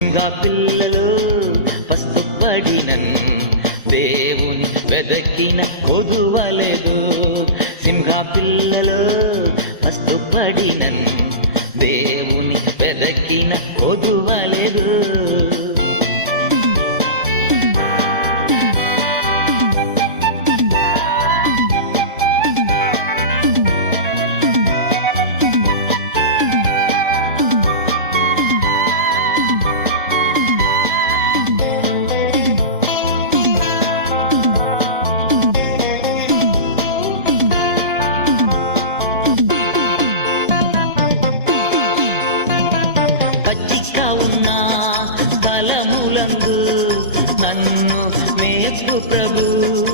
పిల్లలు పస్తుపడినన్ దేవుని వెదకిన కొదువలేదు. సింహ పిల్లలు పస్తుపడినన్ దేవుని వెదకిన కొదువలేదు. ఉన్న స్థలములందు నన్ను మేపు ప్రభు.